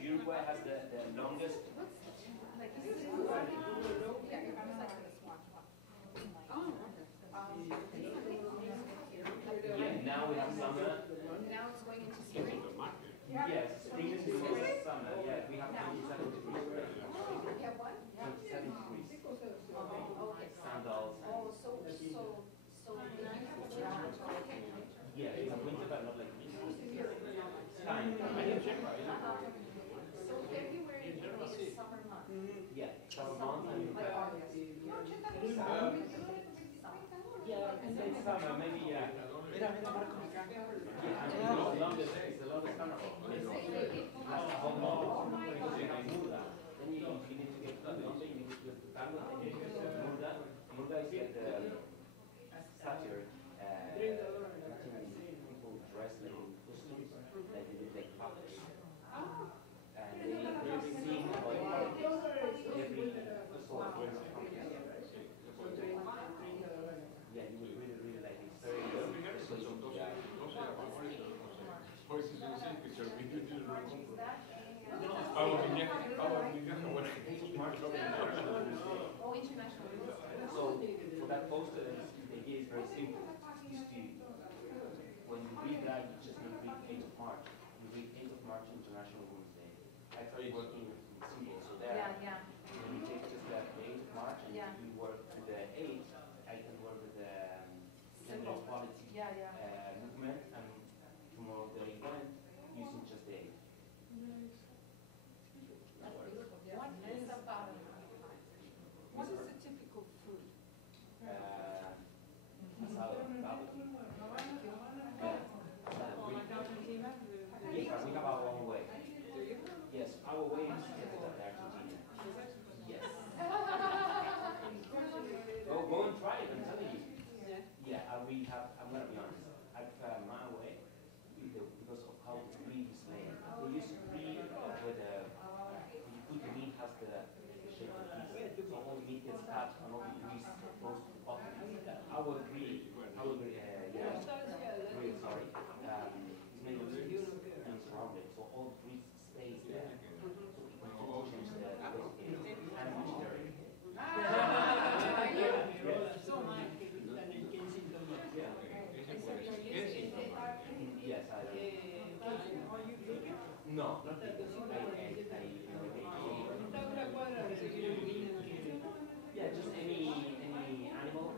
Uruguay has the longest. Yeah, now we have summer. Now it's going into spring. Yes, spring is summer. Yeah, we have 27 degrees. You have what? 27 degrees. Okay. Sandals. Oh, so Yeah, it's a winter, but not like this. It's fine. So February is summer month. Yeah, summer month and Like August. yeah, it's summer, maybe yeah. Yeah, and it's the longest carnival. Lasts a whole month. Because you have Murga. Then you need to get to London, you need to get to Carnival, then you need to get to Murga. Murga is like the satyr. People dress like in costumes, like they do like puppets. And they sing about politics every festival. Yeah, you will really like it. Very Oh, international. So for that poster, the idea is very simple. Is to, when you read that, you just not read 8th of March. You read 8th of March International Women's Day. I started working in symbols, so there. Yeah. When you take just that 8th of March and you work with the 8th, I can work with the gender equality movement, and tomorrow the event using just the 8th. What is the typical food? Asado, barbecue. Yes, we have our own way. Yes, our way is the Argentina. Yes. Go and try it, I'm telling you. Yeah, I'm going to be honest. I prefer my way because of how the breed is made. They use breed where you put the meat has the shape of this. So all the meat gets cut and all the grease goes to the bottom. Our breed, sorry, is made of grease and it's rounded. So all the grease stays there. So we can change the taste and vegetarian. Yes, I am. No, not vegan. Yeah, just any animal.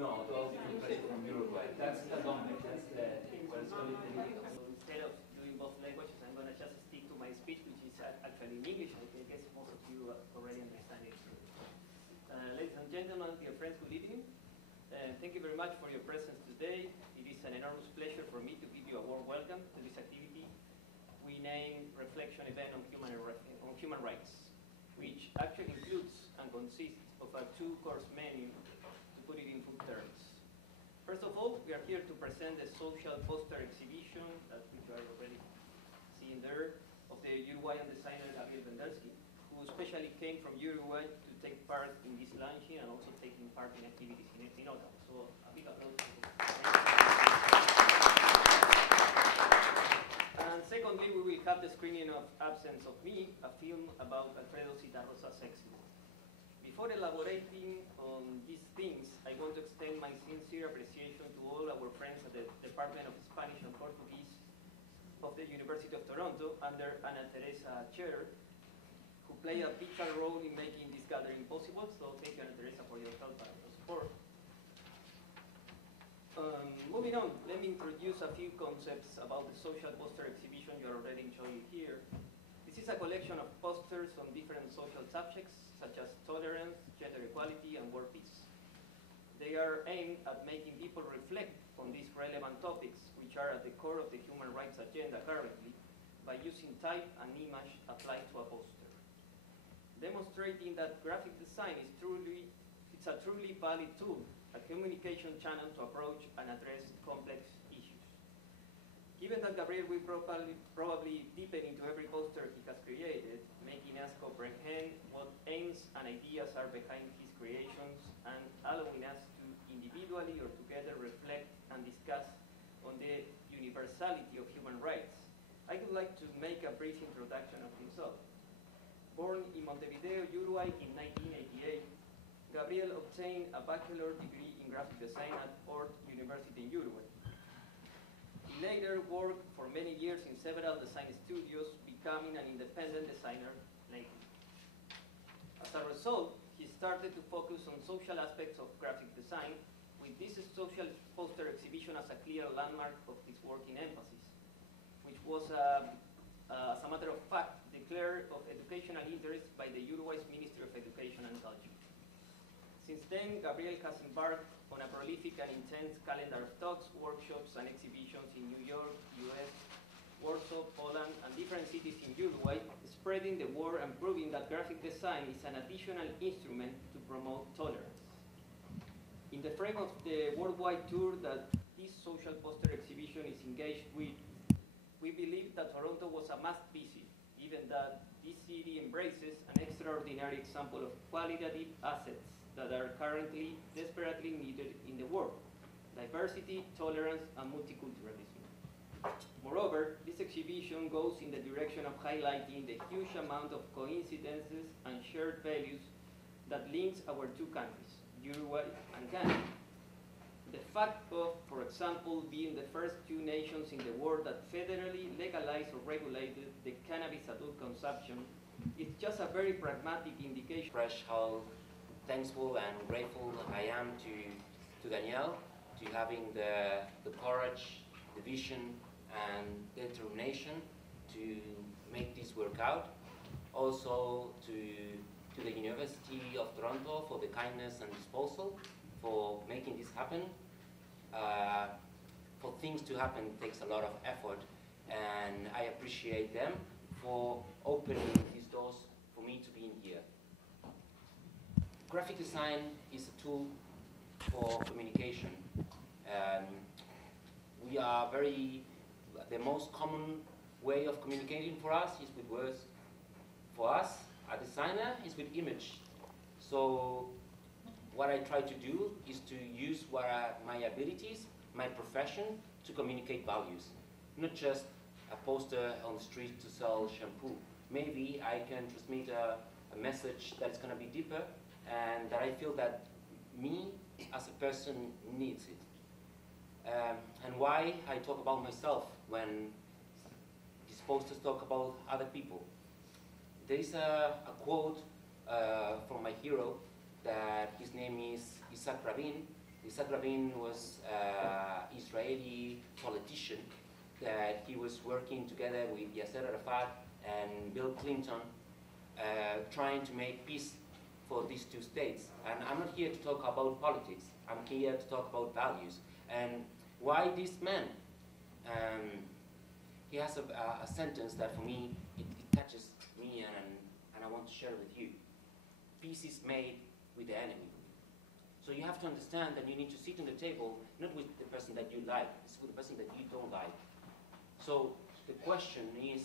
No, those different places from Uruguay. That's the Lombe. That's what it's called. So instead of doing both languages, I'm going to just stick to my speech, which is actually in English. I guess most of you already understand it. Ladies and gentlemen, dear friends, good evening. Thank you very much for your presence today. It is an enormous pleasure for me to give you a warm welcome to this activity we name Reflection Event on Human Rights, which actually includes and consists of a two-course menu, to put it in food terms. First of all, we are here to present the social poster exhibition that you are already seeing there of the Uruguayan designer Benderski, who especially came from Uruguay to take part in this launching and also taking part in activities in Inaugural. So a big applause. And secondly, we will have the screening of Absence of Me, a film about Alfredo Citarrosa's exile. Before elaborating on these things, I want to extend my sincere appreciation to all our friends at the Department of Spanish and Portuguese of the University of Toronto under Ana Teresa Chair, who play a vital role in making this gathering possible. So thank you, Ana Teresa, for your help and your support. Moving on, let me introduce a few concepts about the social poster exhibition you are already enjoying here. This is a collection of posters on different social subjects, such as tolerance, gender equality, and world peace. They are aimed at making people reflect on these relevant topics, which are at the core of the human rights agenda currently, by using type and image applied to a poster. Demonstrate demonstrating that graphic design is it's a truly valid tool, a communication channel to approach and address complex issues. Given that Gabriel will probably deepen into every poster he has created, making us comprehend what aims and ideas are behind his creations and allowing us to individually or together reflect and discuss on the universality of human rights, I would like to make a brief introduction of himself. Born in Montevideo, Uruguay in 1988, Gabriel obtained a bachelor's degree in graphic design at Ort University in Uruguay. He later worked for many years in several design studios, becoming an independent designer later. As a result, he started to focus on social aspects of graphic design, with this social poster exhibition as a clear landmark of his working emphasis, which was, as a matter of fact, declared of educational interest by the Uruguay's Ministry of Education and Culture. Since then, Gabriel has embarked on a prolific and intense calendar of talks, workshops, and exhibitions in New York, US, Warsaw, Poland, and different cities in Uruguay, spreading the word and proving that graphic design is an additional instrument to promote tolerance. In the frame of the worldwide tour that this social poster exhibition is engaged with, we believe that Toronto was a must-visit, given that this city embraces an extraordinary example of qualitative assets that are currently desperately needed in the world: diversity, tolerance, and multiculturalism. Moreover, this exhibition goes in the direction of highlighting the huge amount of coincidences and shared values that links our two countries, Uruguay and Canada. The fact of, for example, being the first two nations in the world that federally legalized or regulated the cannabis adult consumption is just a very pragmatic indication. Express how thankful and grateful I am to Danielle, to having the courage, the vision, and determination to make this work out. Also to the University of Toronto for the kindness and disposal for making this happen. For things to happen takes a lot of effort, and I appreciate them for opening these doors for me to be in here. Graphic design is a tool for communication. The most common way of communicating for us is with words. For us, a designer, is with image. So what I try to do is to use my abilities, my profession, to communicate values. Not just a poster on the street to sell shampoo. Maybe I can transmit a message that's going to be deeper, and that I feel that me as a person needs it. And why I talk about myself when these posters talk about other people. There is a quote from my hero that his name is Isaac Rabin. Isaac Rabin was an Israeli politician that he was working together with Yasser Arafat and Bill Clinton, trying to make peace for these two states. And I'm not here to talk about politics. I'm here to talk about values. And why this man? He has a sentence that for me, it touches me, and I want to share with you. Peace is made with the enemy. So you have to understand that you need to sit on the table, not with the person that you like, it's with the person that you don't like. So the question is,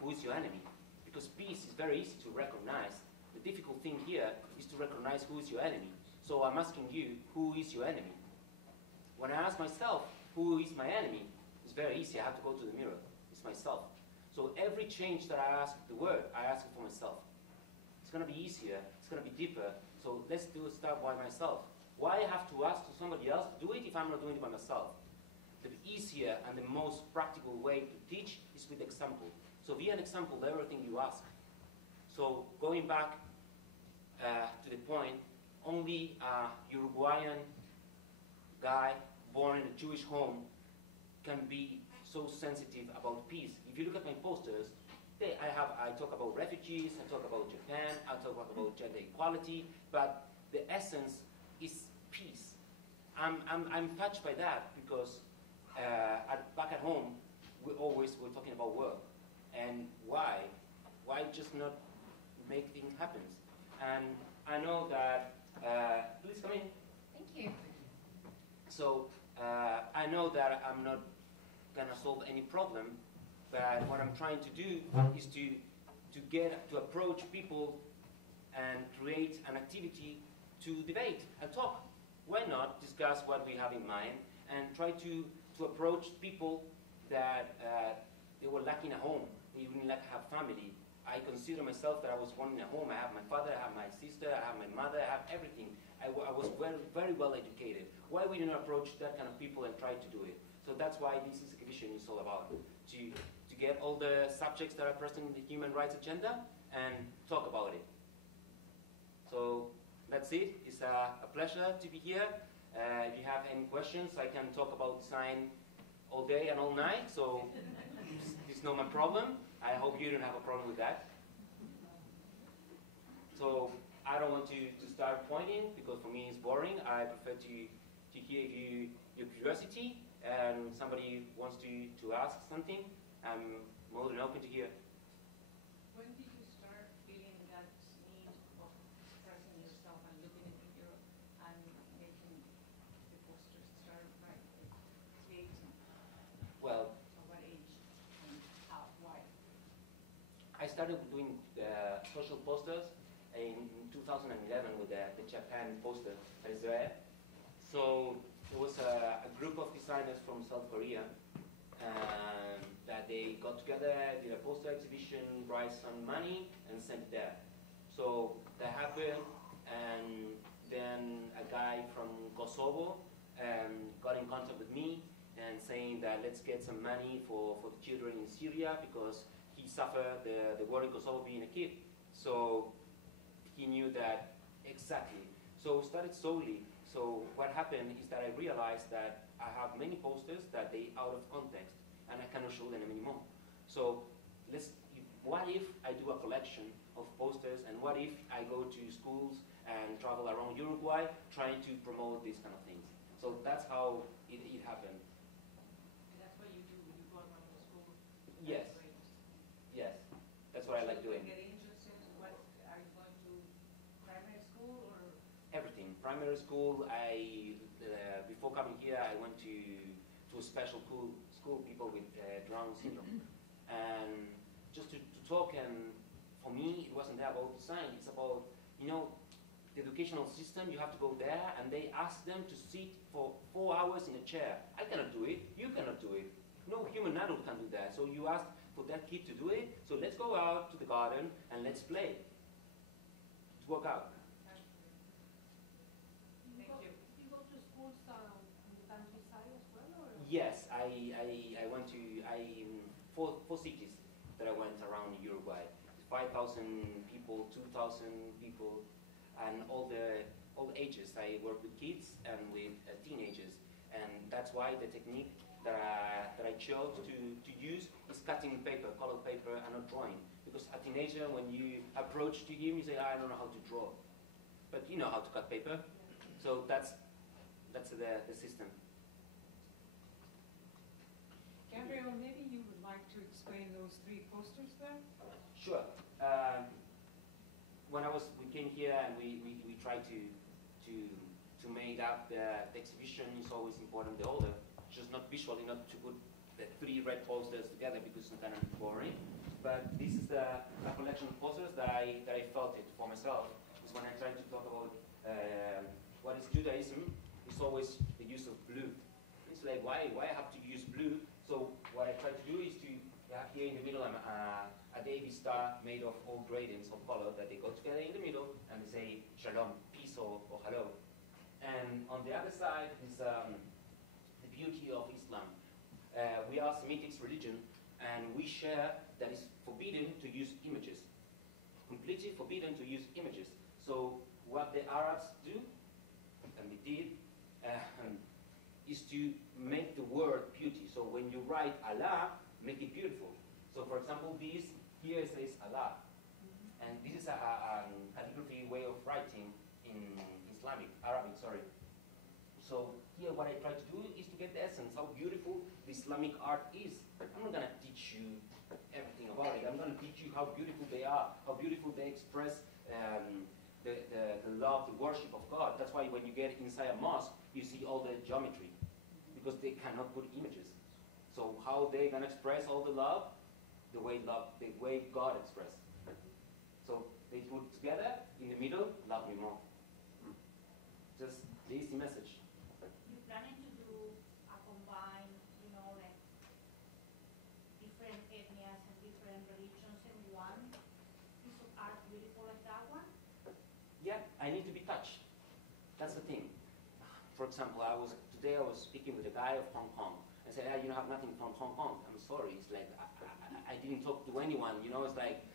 who is your enemy? Because peace is very easy to recognize. The difficult thing here is to recognize who is your enemy. So I'm asking you, who is your enemy? When I ask myself, who is my enemy, it's very easy. I have to go to the mirror. It's myself. So every change that I ask the word, I ask it for myself. It's going to be easier. It's going to be deeper. So let's start by myself. Why I have to ask to somebody else to do it if I'm not doing it by myself? The easier and the most practical way to teach is with example. So be an example of everything you ask. So going back to the point, only a Uruguayan guy born in a Jewish home can be so sensitive about peace. If you look at my posters, I talk about refugees, I talk about Japan, I talk about gender equality, but the essence is peace. I'm touched by that because back at home, we're talking about work. And why? Why just not make things happen? happens. And I know that, please come in. Thank you. So I know that I'm not gonna solve any problem, but what I'm trying to do is to approach people and create an activity to debate and talk. Why not discuss what we have in mind and try to approach people that they were lacking a home, they didn't have family. I consider myself that I was born in a home. I have my father, I have my sister, I have my mother, I have everything. I was very, very well educated. Why we didn't approach that kind of people and try to do it? So that's why this exhibition is all about, to get all the subjects that are present in the human rights agenda and talk about it. So that's it. It's a pleasure to be here. If you have any questions, I can talk about design all day and all night, so it's not my problem. I hope you don't have a problem with that. So I don't want to start pointing, because for me it's boring. I prefer to hear your curiosity, and somebody wants to ask something, I'm more than open to hear. When did you start feeling that need of expressing yourself and looking in the mirror and making the posters start creating? Well, At what age and how, why? I started doing social posters in 2011 with the Japan poster that is there. So it was a group of designers from South Korea that they got together, did a poster exhibition, raised some money, and sent it there. So that happened, and then a guy from Kosovo got in contact with me and saying that let's get some money for the children in Syria, because he suffered the war in Kosovo being a kid. So he knew that exactly. So we started slowly. So what happened is that I realized that I have many posters that they out of context, and I cannot show them anymore. So what if I do a collection of posters, and what if I go to schools and travel around Uruguay trying to promote these kind of things? So that's how it happened. And that's what you do when you go around the school? Yes. Yes, that's what I like doing. Get interested in what, are you going to primary school or? Everything. Primary school, before coming here, I went to a special school, people with Down syndrome. And just to talk, and for me, it wasn't that about design. It's about, the educational system. You have to go there, and they ask them to sit for 4 hours in a chair. I cannot do it. You cannot do it. No human adult can do that. So you ask for that kid to do it. So let's go out to the garden and let's play. Let's work out. Thank you. You go to schools on the countryside as well, or? Yes, I went to four cities that I went around Uruguay. 5,000 people, 2,000 people, and all the ages. I work with kids and with teenagers, and that's why the technique that I chose to use is cutting paper, colored paper, and not drawing. Because a teenager, when you approach to him, you say, I don't know how to draw. But you know how to cut paper. So that's the system. Gabriel, maybe you would like to explain those 3 posters then? Sure. When we came here and we tried to make up the exhibition, it's always important the order, just not visually, not to put the 3 red posters together because it's kind of boring. But this is a collection of posters that I felt it for myself. Is when I try to talk about what is Judaism, it's always the use of blue. It's like why I have to use blue? So what I try to do is to have here in the middle a David star made of all gradients of color that they go together in the middle and they say shalom, peace or hello. And on the other side is the beauty of Islam. We are Semitic religion, and we share that it's forbidden to use images. Completely forbidden to use images. So what the Arabs do, and they did, is to make the word beauty. So when you write Allah, make it beautiful. So for example, this here says Allah. And this is a calligraphy way of writing in Arabic, sorry. So here what I try to do is to get the essence, how beautiful the Islamic art is. I'm not going to teach you everything about it. I'm going to teach you how beautiful they are, how beautiful they express the love, the worship of God. That's why when you get inside a mosque, you see all the geometry, because they cannot put images. So how they gonna express all the love? The way God expressed. So they put together in the middle, love me more. Just the easy message. You planning to do a combine, like different ethnias and different religions in one piece of art, beautiful like that one? Yeah, I need to be touched. That's the thing. For example, today I was speaking with a guy of Hong Kong. I said, you don't have nothing from Hong Kong. I'm sorry. It's like, I didn't talk to anyone. It's like,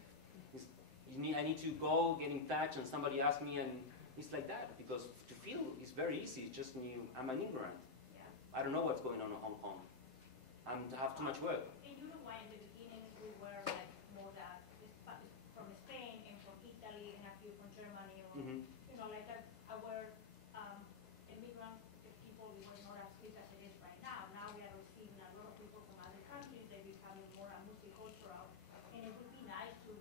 I need to go, get in touch, and somebody asked me, and it's like that. Because to feel is very easy. It's just I'm an immigrant. Yeah. I don't know what's going on in Hong Kong. I have too much work. In Uruguay, in the beginning, we were like more that from Spain and from Italy and a few from Germany, or like that. Our immigrant people, we were not as big as it is right now. Now we are receiving a lot of people from other countries. They're becoming more multicultural, and it would be nice to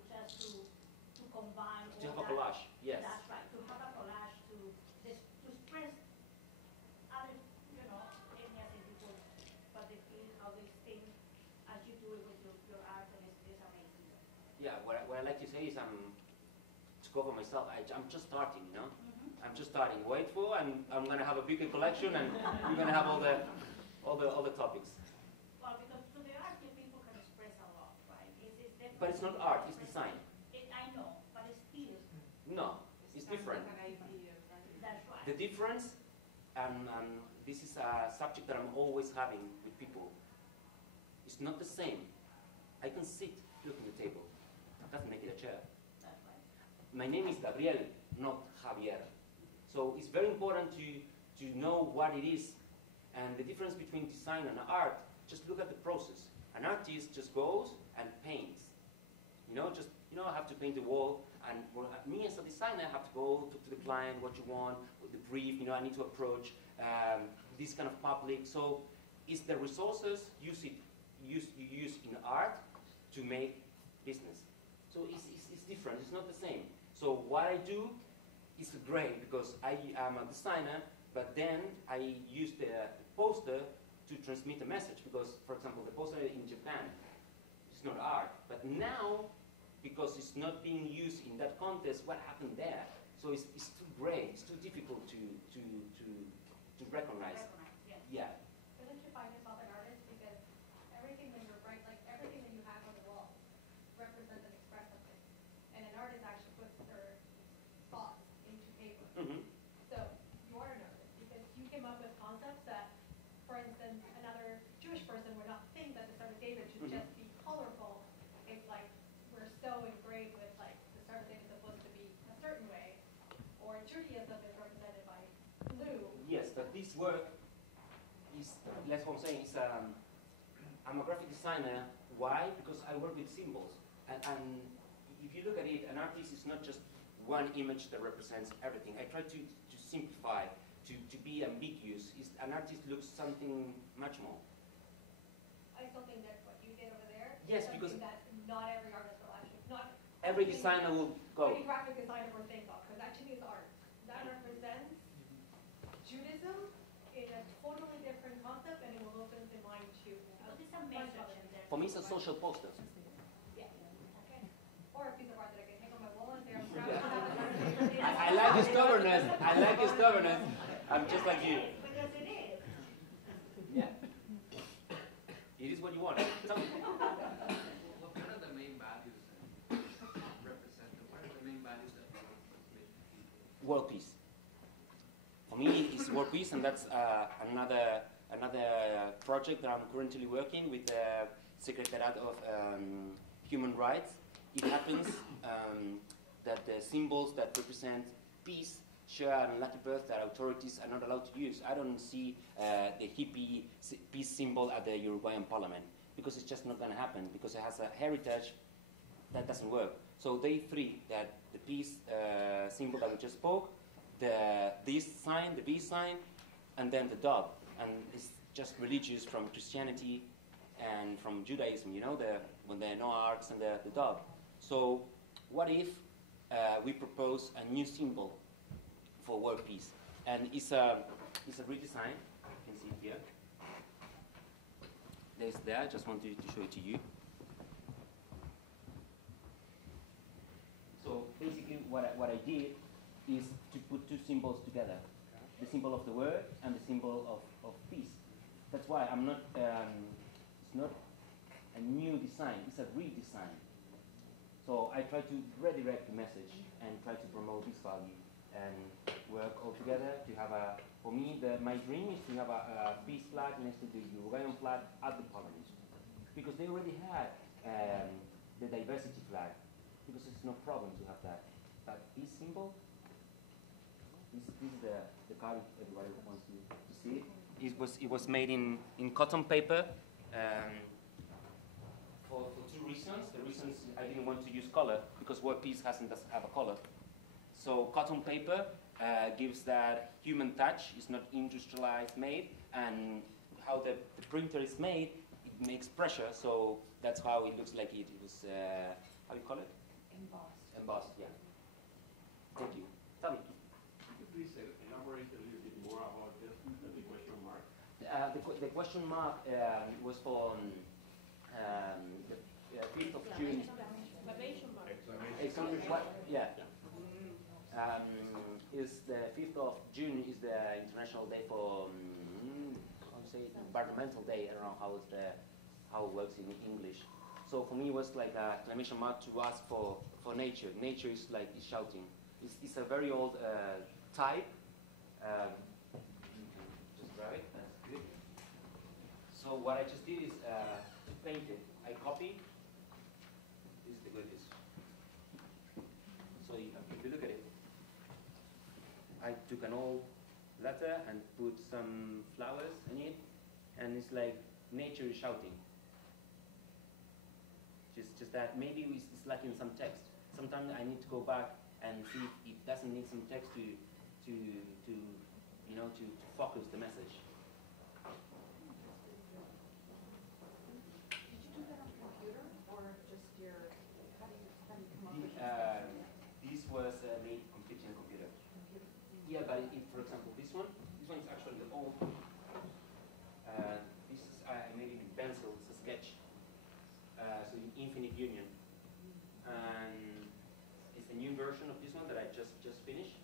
combine To all have a that. collage, yes. That's right. To have a collage to express other, ethnias and people, what they feel, how they think, as you do it with your art, and it's amazing. Yeah, what I like to say is to cover myself. I'm just starting, I'm just starting. Wait for, and I'm gonna have a bigger collection, and we're gonna have all the topics. Well, because to the art, people can express a lot, right? It's But it's not art; it's design. I know, but it's still. No, it's different. That's right. The difference, and this is a subject that I'm always having with people. It's not the same. I can sit, look at the table. That doesn't make it a chair. That's right. My name is Gabriel, not Javier. So it's very important to know what it is. And the difference between design and art, just look at the process. An artist just goes and paints. I have to paint the wall. And me as a designer, I have to go talk to the client, what you want, the brief, I need to approach this kind of public. So it's the resources you use in art to make business. So it's different, it's not the same. So what I do is great because I am a designer, but then I use the poster to transmit a message because, for example, the poster in Japan is not art. But now, because it's not being used in that context, what happened there? So it's too gray, it's too difficult to recognize. Yeah. Yeah. Doesn't you find yourself an artist because everything that you're like everything that you have on the wall represents and expresses something, and an artist actually puts their thoughts into paper. So you're an artist because you came up with concepts that, for instance, another Jewish person would not think that the Star of David should just be colorful. It's like we're so engraved with like the Star of David is supposed to be a certain way, or Judaism is represented by blue. Yes, but this work is, that's what I'm saying, I'm a graphic designer. Why? Because I work with symbols. And if you look at it, an artist is not just one image that represents everything. I try to simplify, to be ambiguous. An artist looks something much more. I still think that what you did over there Yes, is because something that not every artist will actually, not every designer will go. every graphic designer will think of, because actually it's art. That represents Judaism in a totally different concept, and it will open the mind to But it's a message in there. For me, it's a social poster. yeah. Okay. Or a piece of art that I can hang on my wall and say, I'm proud to have an artist. I like your stubbornness. I like your stubbornness. I'm just like you. Because it is. Yeah. It is what you want. Tell me. What are the main values that represent? What are the main values that you want to transmit to people? World peace. For me, it's world peace, and that's another project that I'm currently working with the Secretariat of Human Rights. It happens that the symbols that represent peace, share, and lucky birth that authorities are not allowed to use. I don't see the hippie peace symbol at the Uruguayan Parliament because it's just not going to happen because it has a heritage that doesn't work. So they three, that the peace symbol that we just spoke, this sign, the peace sign, and then the dog. And it's just religious from Christianity and from Judaism, when there are no arcs and the dog. So what if we propose a new symbol for world peace, and it's a redesign. You can see it here. There's there. I just wanted to show it to you. So basically, what I did is to put two symbols together: the symbol of the word and the symbol of peace. That's why I'm not. It's not a new design. It's a redesign. So I try to redirect the message and try to promote this value and work all together to have a. For me, my dream is to have a peace flag next to the Uruguayan flag at the parliament, because they already had the diversity flag, because it's no problem to have that. But this symbol, this is the card everybody wants to see. It was made in cotton paper. For two reasons. The reasons I didn't want to use color, because world peace doesn't have a color. So cotton paper gives that human touch. It's not industrialized made, and how the printer is made, it makes pressure. So that's how it looks like it was. How do you call it? Embossed. Embossed. Yeah. Thank you. Tell me. Could you please elaborate a little bit more about the question mark? The question mark was for the 5th of June. Exclamation mark. Yeah. Is the 5th of June is the International Day for how to say it? Environmental Day. I don't know how it works in English. So for me, it was like a exclamation mark to ask for nature. Nature is like is shouting. It's a very old type. Just grab it. That's good. So what I just did is to paint it. I copy. This is the way it is. So if you look at it, I took an old letter and put some flowers in it, and it's like nature is shouting. Just that maybe it's lacking some text. Sometimes I need to go back and see if it doesn't need some text to focus the message. Did you do that on computer or just your, how do you come up with This was made completely on computer. Yeah, but if, for example, this one is actually old. This is I made it in pencil. It's a sketch. So in Infinite Union, and it's a new version of this one that I just finished,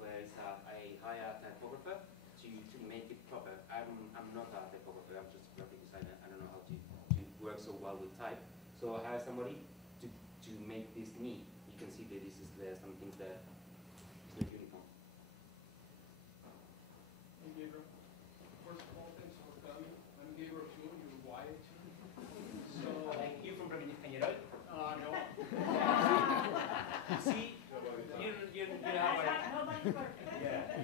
where I hire a typographer to make it proper. I'm not a typographer. I'm just a graphic designer. I don't know how to work so well with type. So I hire somebody to make this neat. You can see that this is some things that is not uniform. I'm Gabriel. First of all, thanks for coming. I'm Gabriel too. You're Wyatt too. So, Thank you from Peñarol. no. See, you know what Nobody's perfect. Yeah.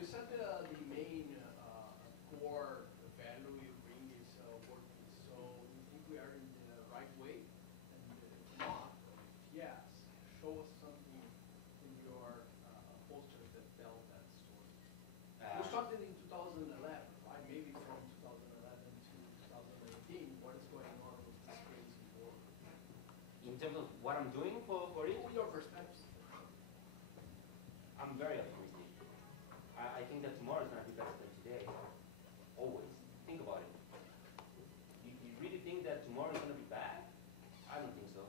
You said the main core value you bring is working. So you think we are in the right way? And if not, yes, show us something in your posters that tell that story. You started in 2011, right? Maybe from 2011 to 2018. What is going on with this crazy war? In terms of what I'm doing for it, Your perspective. I'm very optimistic. I think that tomorrow is going to be better than today. Always. Think about it. You really think that tomorrow is going to be bad? I don't think so.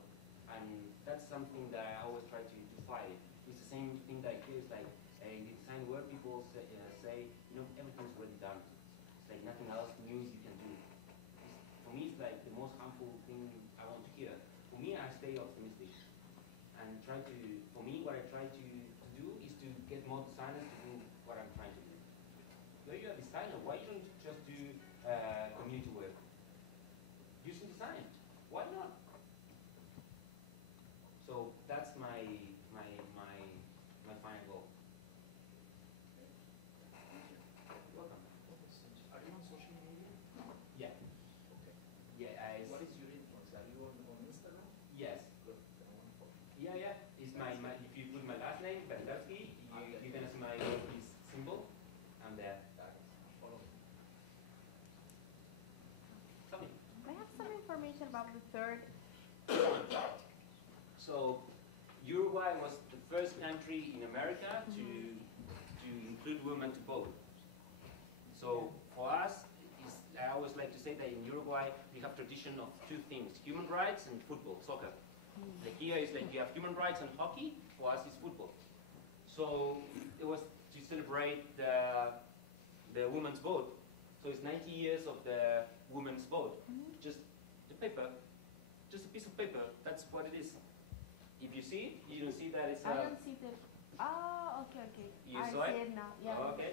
And that's something that I always try to fight. It's the same thing that is like in the design world, people say everything's already done. It's like nothing else new you can do. For me, it's like the most harmful thing I want to hear. For me, I stay optimistic and try to. For me, what I try to do is to get more designers to do what I'm trying to do. So you're a designer. Why don't you just do community work? Using design. Why not? So that's my final goal. Welcome. Are you on social media? Yeah. Okay. Yeah. What is your influence? Are you on Instagram? Yes. Good. Then I want to follow. Yeah. It's my if you put my last name, Benderski, you're gonna see my his symbol. I'm there. Follow me. Tell me. I have some information about the third. So Uruguay was the first country in America to include women to vote. So for us, I always like to say that in Uruguay we have tradition of two things: human rights and football, soccer. Like here is like you have human rights and hockey. For us, it's football. So it was to celebrate the women's vote. So it's 90 years of the women's vote. Just the paper, just a piece of paper. That's what it is. If you see it, you don't see that it's. I don't see the. Oh, okay, okay. You I saw see it? it now. Yeah. Oh, okay.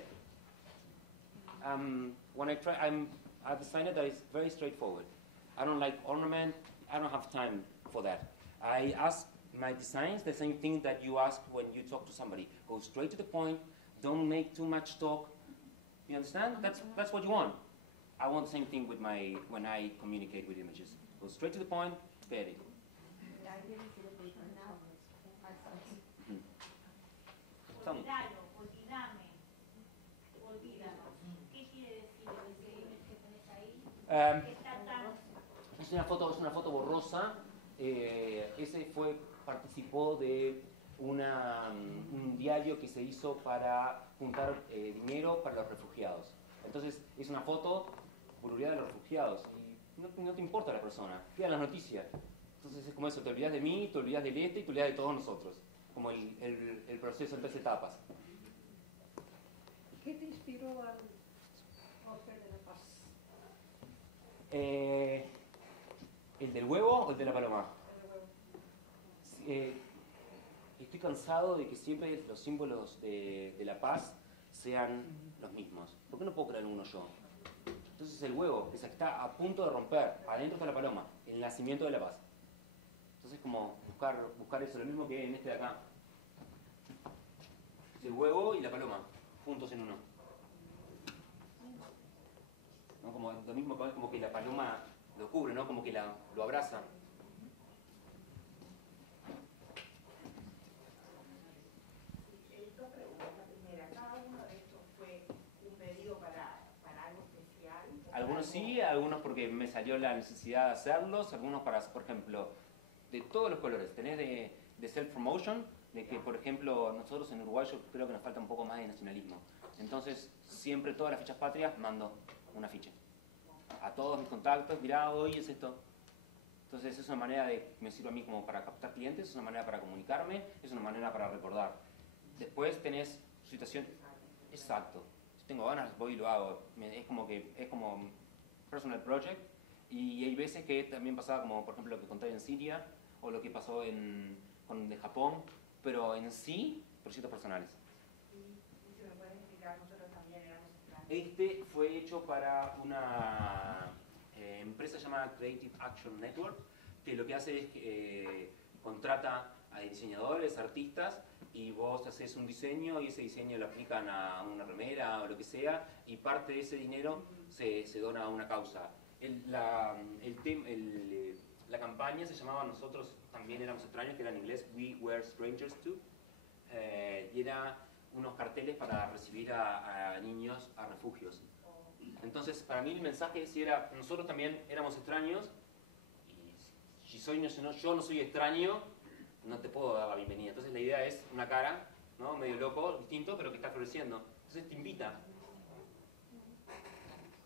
When I've decided that it's very straightforward. I don't like ornament. I don't have time for that. I ask my designs the same thing that you ask when you talk to somebody. Go straight to the point. Don't make too much talk. You understand? That's what you want. I want the same thing with when I communicate with images. Go straight to the point. Get it. Yeah, I didn't see the paper now. I saw it. Tell me. Olvidalo, olvidame, olvídalo. ¿Qué quiere decir ese image que tenés ahí? Que está tan... Es una foto borrosa. Ese participó de un diario que se hizo para juntar dinero para los refugiados. Entonces es una foto bolureada de los refugiados y no te importa la persona, queda las noticias. Entonces es como eso, te olvidas de mí, te olvidas del y te olvidas de todos nosotros. Como el proceso en 3 etapas. ¿Qué te inspiró al póster de la paz? ¿El del huevo o el de la paloma? Estoy cansado de que siempre los símbolos de la paz sean los mismos. ¿Por qué no puedo crear uno yo? Entonces el huevo, que está a punto de romper, adentro está la paloma, el nacimiento de la paz. Entonces como buscar eso, lo mismo que en este de acá. El huevo y la paloma, juntos en uno. ¿No? Como, lo mismo como que la paloma lo cubre, ¿no? Como que lo abraza. Dos preguntas. La primera, ¿cada uno de estos fue un pedido para algo especial? Algunos sí, algunos porque me salió la necesidad de hacerlos, algunos para, por ejemplo, de todos los colores. Tenés de self-promotion, de que, por ejemplo, nosotros en Uruguay yo creo que nos falta un poco más de nacionalismo. Entonces, siempre todas las fichas patrias mando una ficha. A todos mis contactos, mirá, hoy es esto. Entonces, es una manera me sirve a mí como para captar clientes, es una manera para comunicarme, es una manera para recordar. Después tenés situación, exacto. Si tengo ganas, voy y lo hago. Es como personal project. Y hay veces que también pasaba como, por ejemplo, lo que conté en Siria, o lo que pasó con de Japón, pero en sí, proyectos personales. Y si me puedes explicar, nosotros también éramos extraños. Este fue hecho para una empresa llamada Creative Action Network, que lo que hace es que contrata a diseñadores, artistas, y vos haces un diseño y ese diseño lo aplican a una remera o lo que sea, y parte de ese dinero se dona a una causa. La campaña se llamaba Nosotros también éramos extraños, que era en inglés We Were Strangers Too, y era unos carteles para recibir a niños a refugios. Entonces, para mí el mensaje sí era, nosotros también éramos extraños, y si yo no soy extraño, no te puedo dar la bienvenida. Entonces la idea es una cara, ¿no? Medio loco, distinto, pero que está floreciendo. Entonces te invita.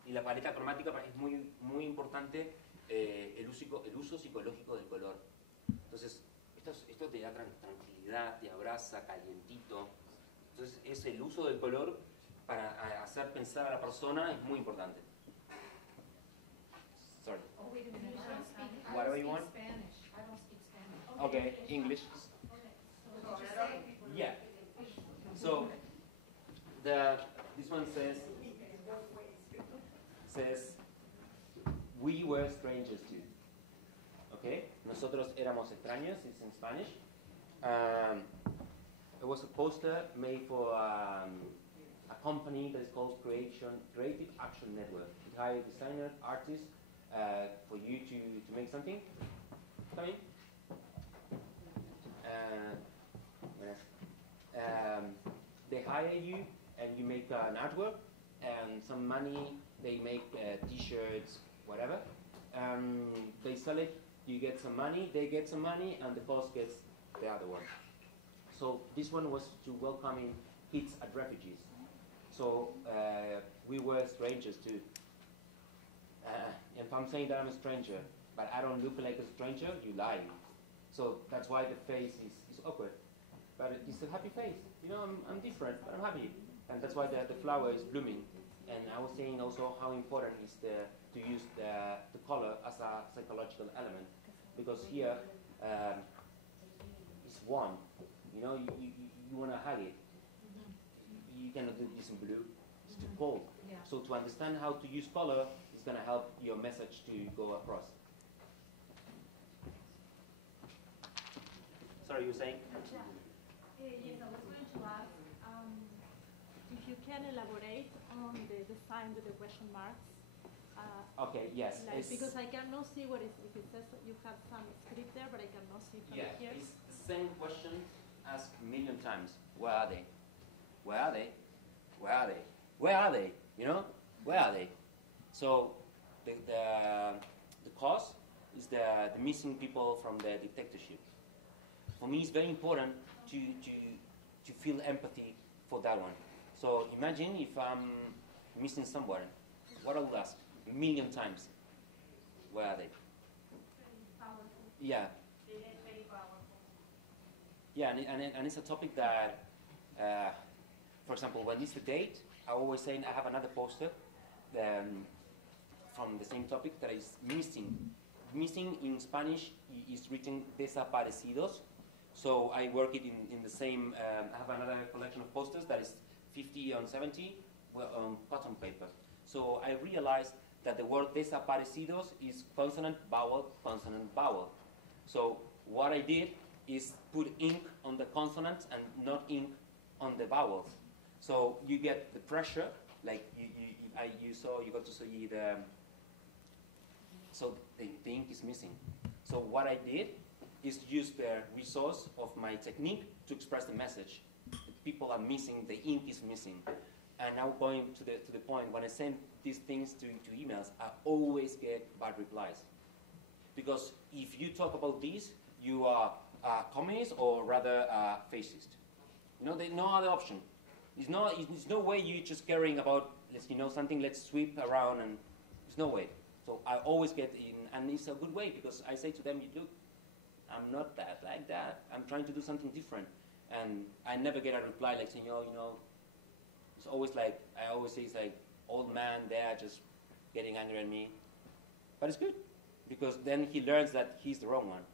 Y la paleta cromática es muy, muy importante, el uso psicológico del color. Entonces, esto te da tranquilidad, te abraza, calientito. Entonces, es el uso del color para hacer pensar a la persona es muy importante. Sorry. Oh, wait a minute. I don't speak Whatever you want. Spanish. I don't speak Spanish. Okay, English. Yeah. So, this one says, we were strangers too. Okay? Nosotros éramos extraños, it's in Spanish. It was a poster made for a company that is called Creative Action Network. It hired designers, artists, for you to make something. Come in. They hire you and you make an artwork, and some money, they make t-shirts, whatever. They sell it, You get some money, they get some money, and the host gets the other one. So this one was to welcoming kids and refugees. So we were strangers too. If I'm saying that I'm a stranger, but I don't look like a stranger, you lie. So that's why the face is awkward. But it's a happy face. You know, I'm different, but I'm happy. And that's why the flower is blooming. And I was saying also how important is to use the color as a psychological element. Because here, it's warm. You know, you want to hug it. You cannot do this in blue. It's too cold. Yeah. So to understand how to use color is going to help your message to go across. Sorry, you were saying? Yes, I was going to ask if you can elaborate on the design with the question marks. Okay, yes. Like, because I cannot see what if it says that you have some script there, but I cannot see from Yeah, here. it's the same question asked a million times. Where are they? Where are they? Where are they? Where are they? You know? Where are they? So the cause is the missing people from the dictatorship. For me, it's very important to feel empathy for that one. So imagine if I'm missing someone, what I will ask a million times. Where are they? Yeah. Yeah, and it's a topic that, for example, when it's the date, I always say I have another poster from the same topic that is missing. Missing in Spanish is written desaparecidos. So I work it in the same, I have another collection of posters that is 50 on 70 on cotton paper. So I realized that the word desaparecidos is consonant, vowel, consonant, vowel. So what I did is put ink on the consonants and not ink on the vowels. So you get the pressure, like you got to see the, so the ink is missing. So what I did is use the resource of my technique to express the message. The people are missing, the ink is missing. And now going to the point, when I send these things to emails, I always get bad replies. Because if you talk about this, you are a communist or rather a fascist. You know, there's no other option. There's no way you just caring about, something, let's sweep around, and there's no way. So I always get in, and it's a good way because I say to them, look, I'm not that like that. I'm trying to do something different. And I never get a reply like saying, it's always like, I always say it's like, old man there just getting angry at me. But it's good, because then he learns that he's the wrong one.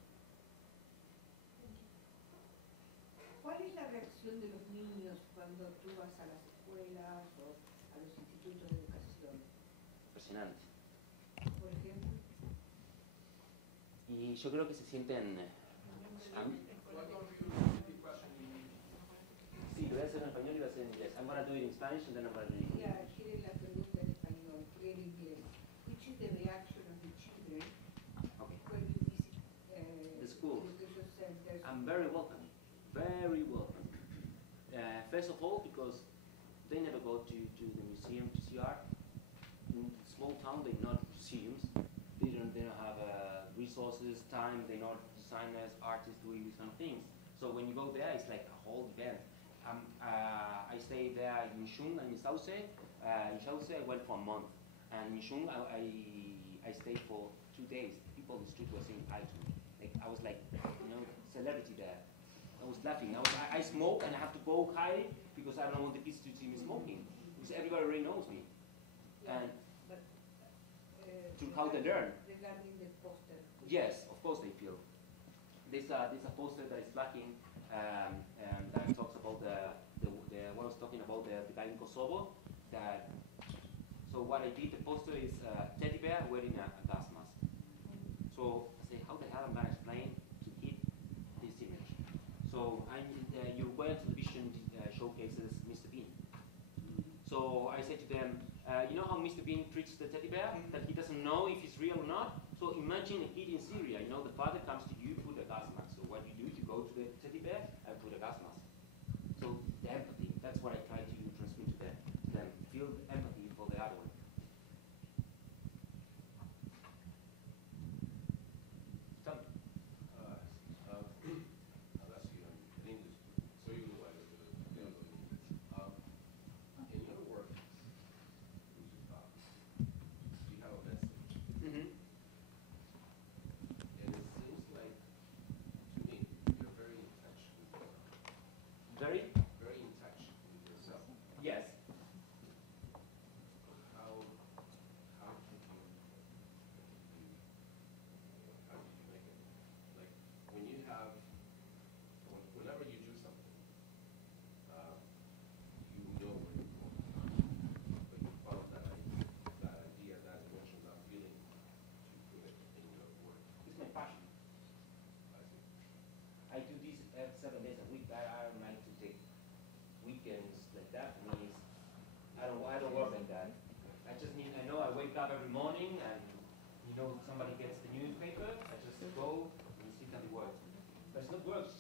¿Cuál es la reacción de los niños cuando tú vas a las escuelas o a los institutos de educación? Impresionante. Por ejemplo. Y yo creo que se sienten... Sí, lo voy a hacer en español y lo voy a hacer en inglés. I'm going to do it in Spanish and then I'm going to do it in English. Ya, quiere la pregunta en español, quiere en inglés. Which is the reaction of the children when you visit The schools. education centers? I'm very welcome. Very welcome. First of all, because they never go to the museum to see art. In small town, they're not museums. They don't have resources, time. They're not designers, artists doing these kind of things. So when you go there, it's like a whole event. I stayed there in Shung and in Sauce. In Sauce, I went for a month. And in Shung, I stayed for 2 days. People in the street were saying hi to me. Like, I was like, celebrity there. I was laughing. I smoke and I have to go hide because I don't want the kids to see me smoking. Because everybody already knows me. And But, to how they learn. regarding the poster. Yes, of course they feel. There's a poster that is lacking that talks about what I was talking about the guy in Kosovo. So what I did, the poster is a teddy bear wearing a gas mask. So I say, how the hell am I going to explain to kid this image? So you go on television showcases Mr. Bean. So I say to them, you know how Mr. Bean treats the teddy bear? That he doesn't know if it's real or not? So imagine a kid in Syria, the father comes to you, put a gas mask. So what you do, you go to the teddy bear and put a gas mask. So the empathy, that's what I try to transmit to them. Feel empathy for the other one.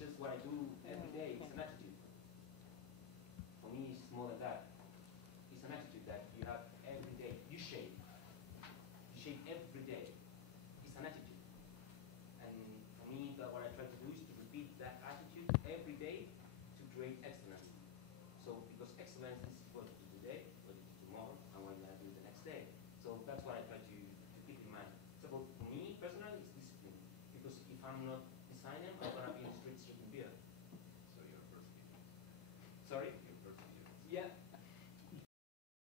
just what I do every day. It's an attitude. For me, it's more than that. It's an attitude that you have every day. You shave. You shave every